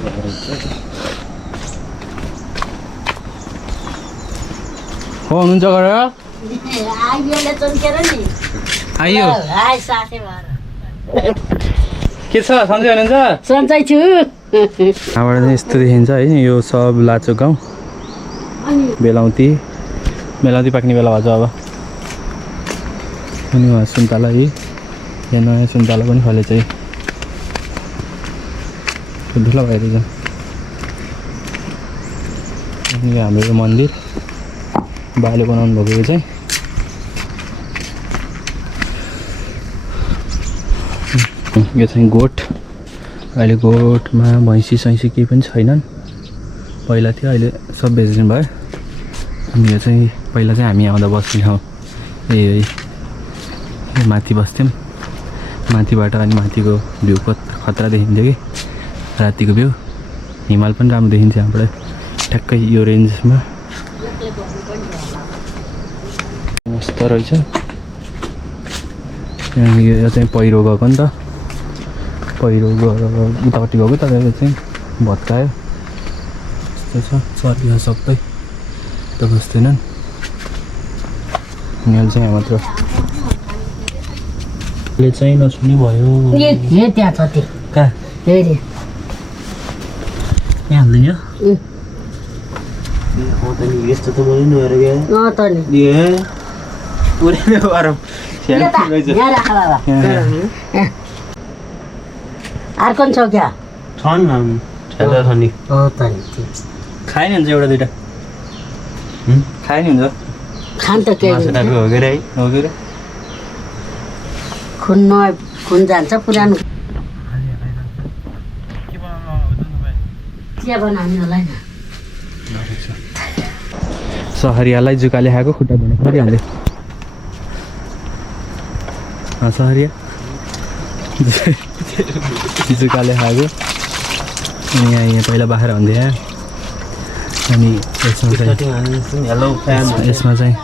हो हुनुहुन्छ घर आइयो के छ सन्चै हुनुहुन्छ सन्चै छु यहाँबाट चाहिँ यस्तो देखिन्छ है यो सब लाचोक गाउँ बेलाउती पाक्ने बेला भन्छ अब अनि उहाँ सुन्तला है यहाँ नयाँ सुन्तला पनि फलेछ है ठुल्ठुलो भइरहेछ अनि हाम्रो यो मन्दिर बाले बनाउनु भएको चाहिँ यो चाहिँ गोठ अहिले गोठमा भैँसी सैँसी केही पनि छैनन् पहिला थियो अहिले सब बेच्नु भयो अनि यो चाहिँ पहिला चाहिँ हामी आउँदा बस्ने ठाउँ ए माथि बस्थ्यौँ माथिबाट अनि माथिको भ्यू खतरा देखिन्थ्यो कि रातिको भ्यू हिमाल पनि राम्रो देखिन्छ यहाँबाट ठ्याक्कै यो रेन्जमा मस्त रहेछ यो चाहिँ पहिरो गएको नि त पहिरो गएर उतापट्टि गएको तर यो चाहिँ भत्कायो यस्तो छ चर्किया सबै त बस्दैनन् यहाँ चाहिँ यहाँ मात्र ले चाहिँ नछुने भयो त्यहाँ छ त्यो कहाँ यहाँ हाल्दैन यस्तो त बोल्नु भएर अर्को छ क्या खाए नि हुन्छ एउटा दुइटा खाए नि हुन्छ खान त के खुन जान्छ पुरानो के बनाउने होला नि सहरियालाई जुकाले खाएको खुट्टा धुनु पऱ्यो हामीले सहरिया जुकाले खाएको अनि यहाँ पहिला बाख्रा हुन्थ्यो अनि यसमा चाहिँ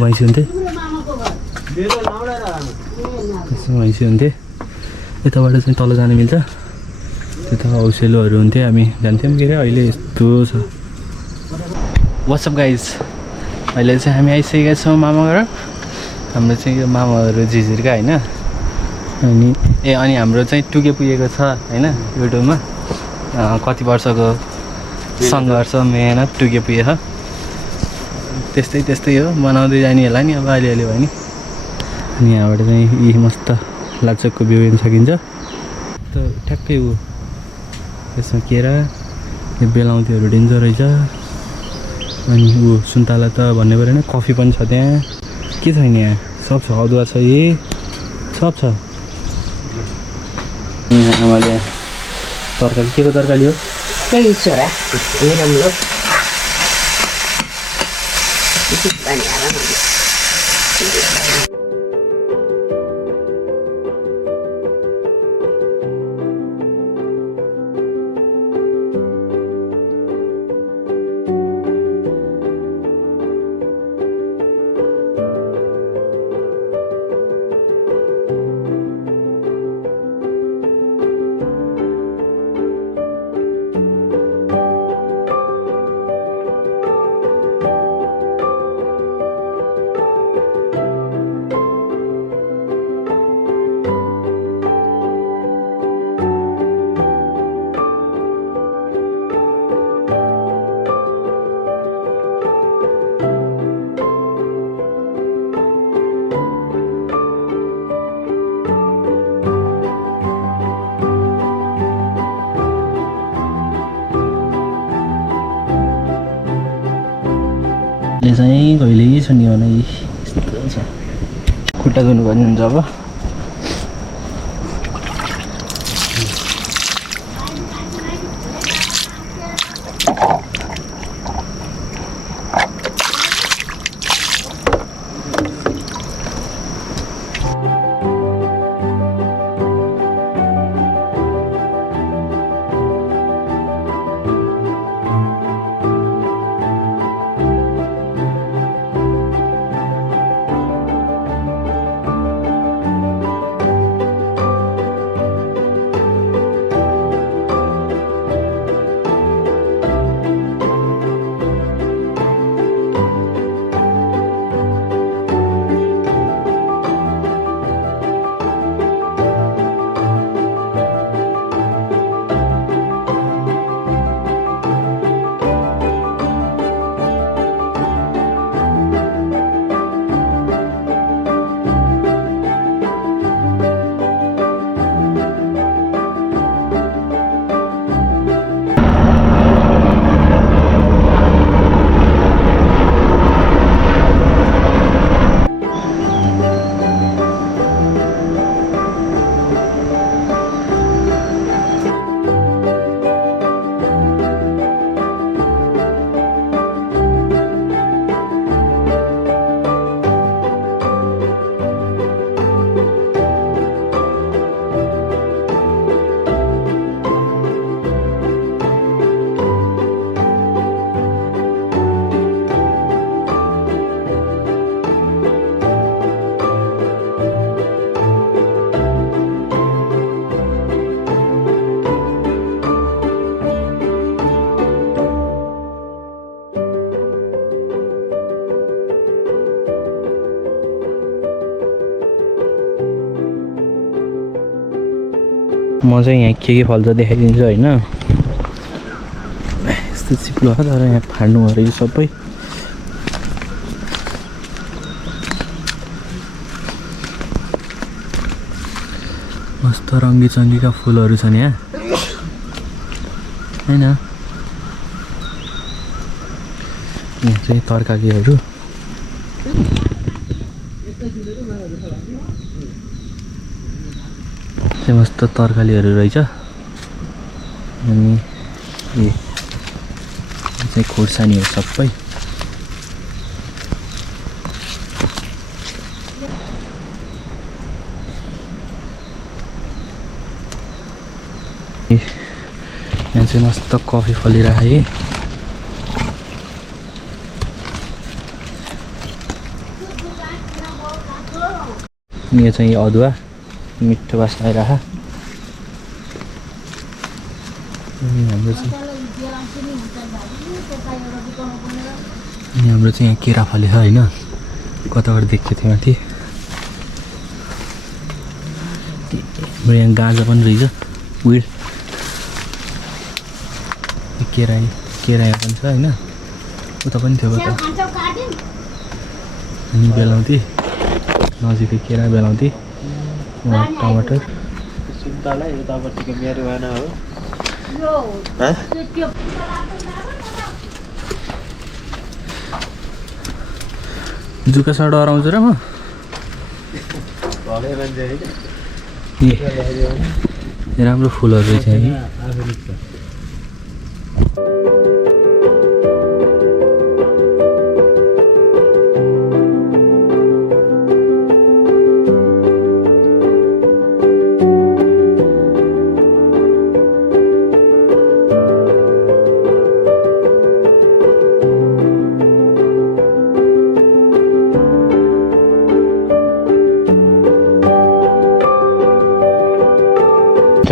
भैँसी हुन्थ्यो भैँसी हुन्थ्यो यताबाट चाहिँ तल जानु मिल्छ त्यता औसेलोहरू हुन्थ्यो हामी जान्थ्यौँ के अरे अहिले यस्तो छ वाट्सअप गाइज अहिले चाहिँ हामी आइसकेका छौँ मामा घर हाम्रो चाहिँ यो मामाहरू झिझिर्का होइन अनि हाम्रो चाहिँ टुके पुगेको छ होइन युट्युबमा कति वर्षको सङ्घर्ष मेहनत टुके पुगे छ त्यस्तै हो बनाउँदै जाने होला नि अब अलिअलि भयो नि अनि यहाँबाट चाहिँ यी मस्त लाचोकको भ्यू हेर्न सकिन्छ त ठ्याक्कै ऊ त्यसमा केरा यो बेलाउतीहरू डेन्जर रहेछ अनि ऊ सुन्तला त भन्ने परेन कफी पनि छ त्यहाँ के छैन यहाँ सब छ अदुवा छ यही सब छ आमाले तरकारी के को तरकारी हो त्यही छोरा राम्रो चाहिँ कहिल्यै सुन्यो भने यस्तो छ खुट्टा धुनुपर्ने हुन्छ अब म चाहिँ यहाँ के फल्छ देखाइदिन्छु होइन। यस्तो चिप्लो हो तर यहाँ फाड्नु भयो यो सबै। मस्त रङ्गी चङ्गीका फुलहरू छन् यहाँ होइन। यहाँ चाहिँ तरकारीहरू चाहिँ मस्त तरकारीहरू रहेछ। अनि यो चाहिँ खोर्सानीहरू सबै। यहाँ चाहिँ मस्त कफी फलिरहेको है। यो चाहिँ अदुवा मिठो बास्ना आइरह। हाम्रो चाहिँ यहाँ केरा फलेछ होइन। कताबाट देखेको थियो माथि। यहाँ गाजा पनि रहेछ विड। केरा पनि छ होइन। उता पनि थियो कता। अनि बेलाउँथे नजिकै केरा बेलाउँथे। टमाटर जुका साडो हराउँछ र म। राम्रो फुलहरू रहेछ है।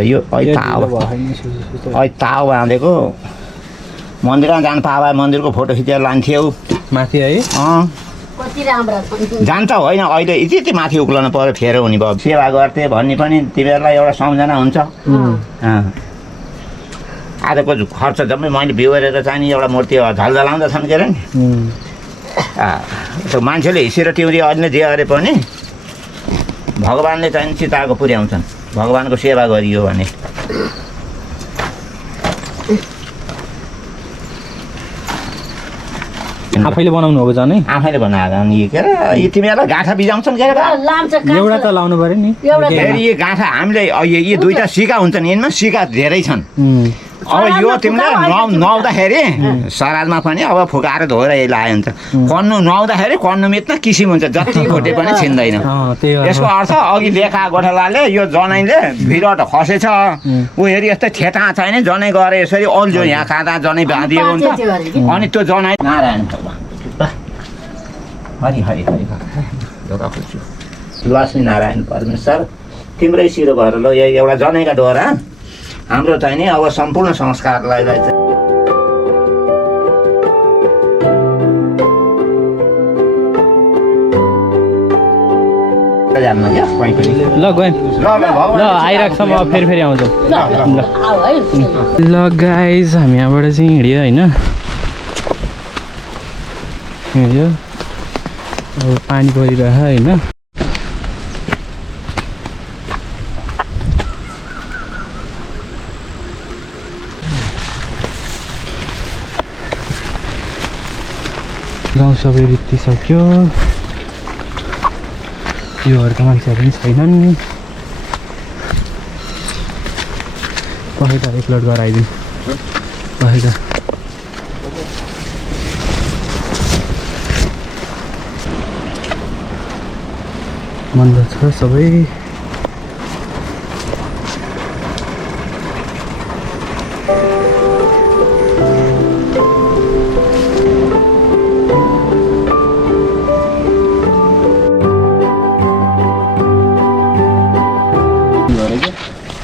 यो ताव बाँधेको मन्दिरमा जानु पाए भए मन्दिरको फोटो खिचेर लान्थ्यौ माथि है। कति राम्रा छन्। जान्छ होइन अहिले यति माथि उक्लन पऱ्यो फेर हुने भयो। सेवा गर्थे भन्ने पनि तिमीहरूलाई एउटा सम्झना हुन्छ। आजको खर्च जम्मै मैले बिहोरेर चाहिँ नि एउटा मूर्ति झल्झलाउँदा छन् के अरे नि। त्यो मान्छेले हिसेर टिउरी अहिले जे अरे पनि भगवान्ले चाहिँ चिताएको पुर्याउँछन्। भगवान्को सेवा गरियो भने। आफैले बनाउनु हो जाने। आफैले बनाएको नि के अरे यी तिमीहरूलाई गाँठा बिजाउँछन् के अरे एउटा त लाउनु पऱ्यो नि। फेरि यो गाँठा हामीले यी दुईवटा सिका हुन्छन् यिनमा सिका धेरै छन्। अब यो तिमीले नुहाउँदाखेरि श्राद्धमा पनि अब फुकाएर धोएर लगायो हुन्छ। कन्नु नुहाउँदाखेरि कन्नु मिट्न किसिम हुन्छ। जति खोटे पनि छिन्दैन। यसको अर्थ अघि लेखा गोठालाले यो जनैले भिरट खसेछ ऊ हेरी यस्तै ठेटा छैन जनै गरे यसरी अल्झ्यो यहाँ खाँदा जनै बाँधिएको हुन्छ। अनि त्यो जनै नारायण हरि हरि हरि ढोका खोल्छु। लक्ष्मी नारायण परमेश्वर तिम्रै शिर भएर ल एउटा जनैका डोरा हाम्रो चाहिँ नि अब सम्पूर्ण संस्कारलाई चाहिँ ल गएँ ल आइरहेको छ म फेरि आउँछु ल गाइज। हामी यहाँबाट चाहिँ हिँड्यो होइन। हिँड्यो अब पानी परिरह होइन। गाउँ सबै बितिसक्यो। यो घरका मान्छेहरू पनि छैनन्। पखेटा एक लोड गराइदिनु पखेटा। मन्द छ सबै।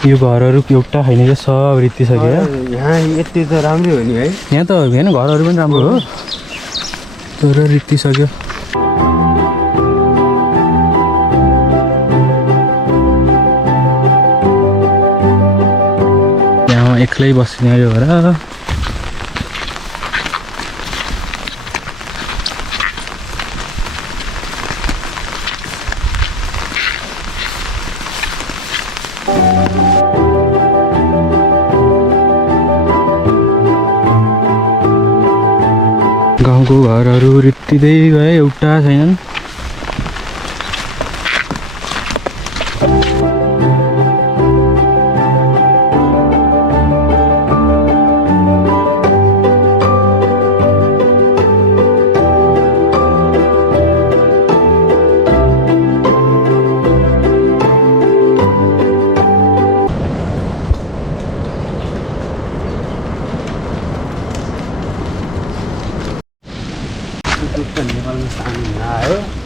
यो घरहरू एउटा होइन यो सब रित्तिसक्यो। यहाँ यति त राम्रै हो नि है। यहाँ त होइन घरहरू पनि राम्रो हो तर रित्तिसक्यो। एक्लै बस्ने यो भएर गाउँको घरहरू रित्तिँदै गए, एउटा छैनन्। नेपालमा सानो आयो